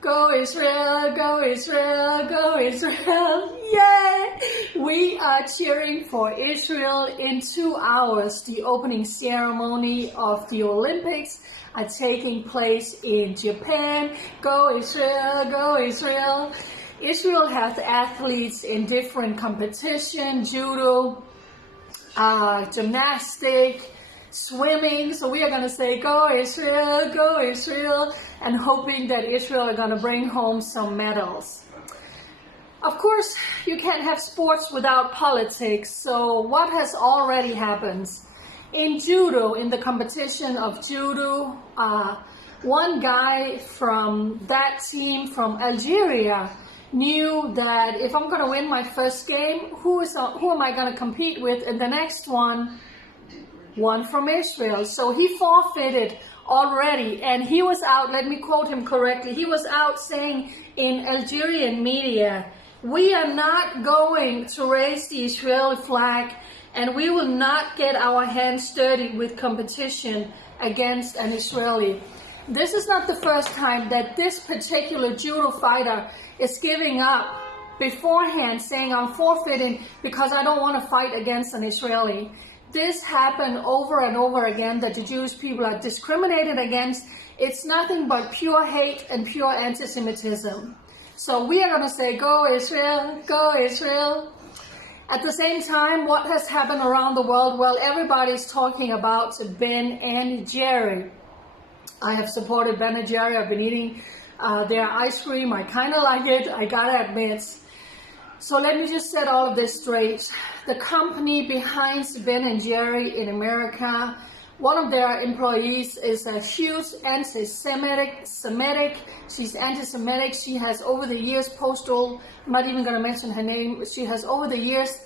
Go Israel, go Israel, go Israel. Yay! We are cheering for Israel in 2 hours. The opening ceremony of the Olympics are taking place in Japan. Go Israel, go Israel. Israel has athletes in different competitions, judo, gymnastics, swimming. So we are going to say, go Israel, and hoping that Israel are going to bring home some medals. Of course, you can't have sports without politics. So what has already happened? In judo, in the competition of judo, one guy from that team from Algeria knew that if I'm going to win my first game, who am I going to compete with in the next one? One from Israel. So he forfeited already, and he was out, let me quote him correctly, he was out saying in Algerian media, we are not going to raise the Israeli flag, and we will not get our hands dirty with competition against an Israeli. This is not the first time that this particular judo fighter is giving up beforehand, saying I'm forfeiting because I don't want to fight against an Israeli. This happened over and over again, that the Jewish people are discriminated against. It's nothing but pure hate and pure anti-Semitism. So we are going to say, go Israel, go Israel. At the same time, what has happened around the world? Well, everybody's talking about Ben and Jerry. I have supported Ben and Jerry. I've been eating their ice cream. I kind of like it, I gotta admit. So let me just set all of this straight. The company behind Ben and Jerry in America, one of their employees is a huge anti-Semitic. She's anti-Semitic. She has over the years I'm not even going to mention her name. She has over the years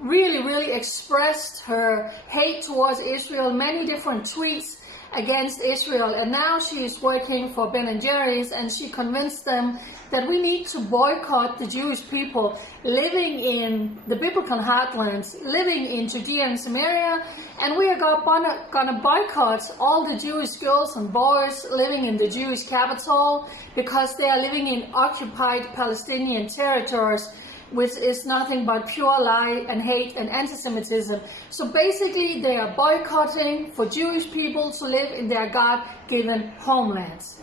really expressed her hate towards Israel, many different tweets against Israel, and now she is working for Ben and Jerry's, and she convinced them that we need to boycott the Jewish people living in the biblical heartlands, living in Judea and Samaria, and we are going to boycott all the Jewish girls and boys living in the Jewish capital because they are living in occupied Palestinian territories, which is nothing but pure lie and hate and anti-Semitism. So basically they are boycotting for Jewish people to live in their God-given homelands.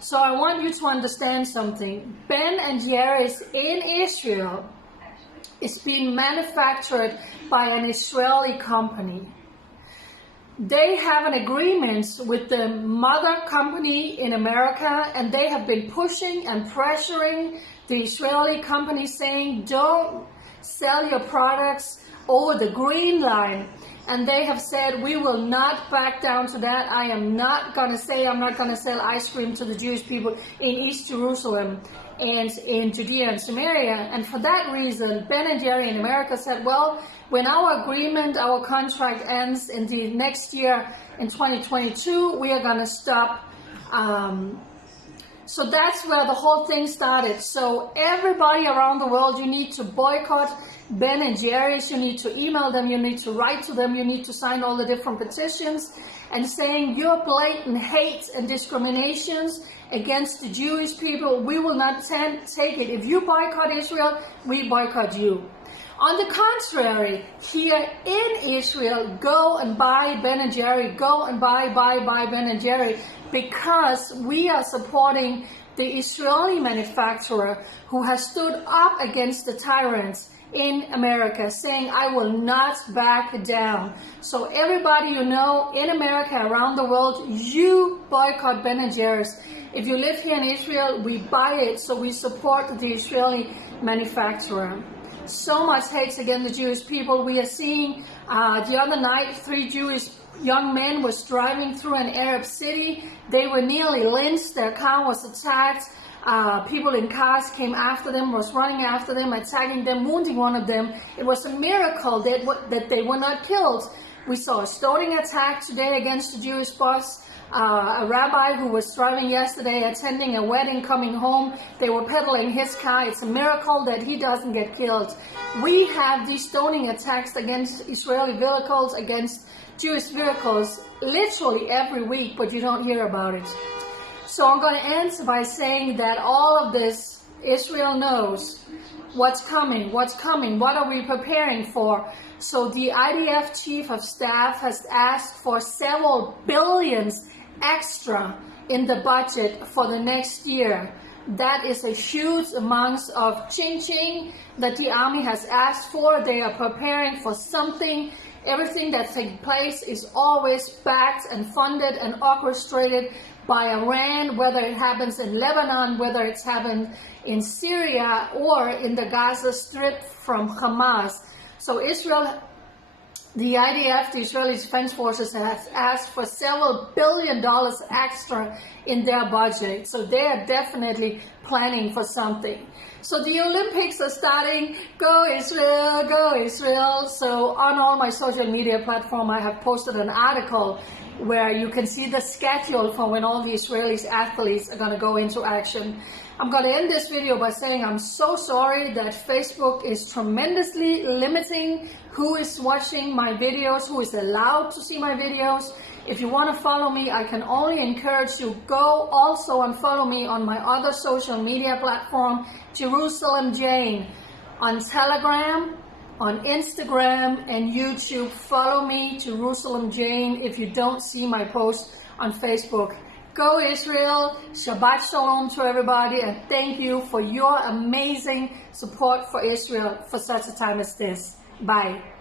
So I want you to understand something. Ben and Jerry's in Israel is being manufactured by an Israeli company. They have an agreement with the mother company in America, and they have been pushing and pressuring the Israeli company, saying don't sell your products over the green line. And they have said, we will not back down to that. I'm not going to sell ice cream to the Jewish people in East Jerusalem and in Judea and Samaria. And for that reason, Ben and Jerry in America said, well, when our agreement, our contract ends in the next year, in 2022, we are going to stop. So that's where the whole thing started. So everybody around the world, you need to boycott Ben and Jerry's. You need to email them. You need to write to them. You need to sign all the different petitions and saying your blatant hate and discriminations against the Jewish people, we will not take it. If you boycott Israel, we boycott you. On the contrary, here in Israel, go and buy Ben and Jerry. Go and buy Ben and Jerry, because we are supporting the Israeli manufacturer who has stood up against the tyrants in America, saying, I will not back down. So everybody you know in America, around the world, you boycott Ben and Jerry's. If you live here in Israel, we buy it, so we support the Israeli manufacturer. So much hate against the Jewish people. We are seeing the other night, 3 Jewish young men was driving through an Arab city. They were nearly lynched. Their car was attacked. People in cars came after them, was running after them, attacking them, wounding one of them. It was a miracle that they were not killed. We saw a stoning attack today against the Jewish bus. A rabbi who was driving yesterday, attending a wedding, coming home, they were pedaling his car. It's a miracle that he doesn't get killed. We have these stoning attacks against Israeli vehicles, against Jewish vehicles, literally every week, but you don't hear about it. So I'm going to end by saying that all of this, Israel knows what's coming, what are we preparing for. So the IDF Chief of Staff has asked for several billions extra in the budget for the next year. That is a huge amount of ching-ching that the army has asked for. They are preparing for something. Everything that takes place is always backed and funded and orchestrated by Iran, whether it happens in Lebanon, whether it's happened in Syria, or in the Gaza Strip from Hamas. So Israel, the IDF, the Israeli Defense Forces, has asked for several billion dollars extra in their budget. So they are definitely planning for something. So the Olympics are starting. Go Israel, go Israel. So on all my social media platforms, I have posted an article where you can see the schedule for when all the Israeli athletes are going to go into action. I'm going to end this video by saying I'm so sorry that Facebook is tremendously limiting who is watching my videos, who is allowed to see my videos. If you want to follow me, I can only encourage you, go also and follow me on my other social media platform, Jerusalem Jane, on Telegram, on Instagram and YouTube. Follow me, Jerusalem Jane, if you don't see my post on Facebook. Go Israel, Shabbat Shalom to everybody, and thank you for your amazing support for Israel for such a time as this. Bye.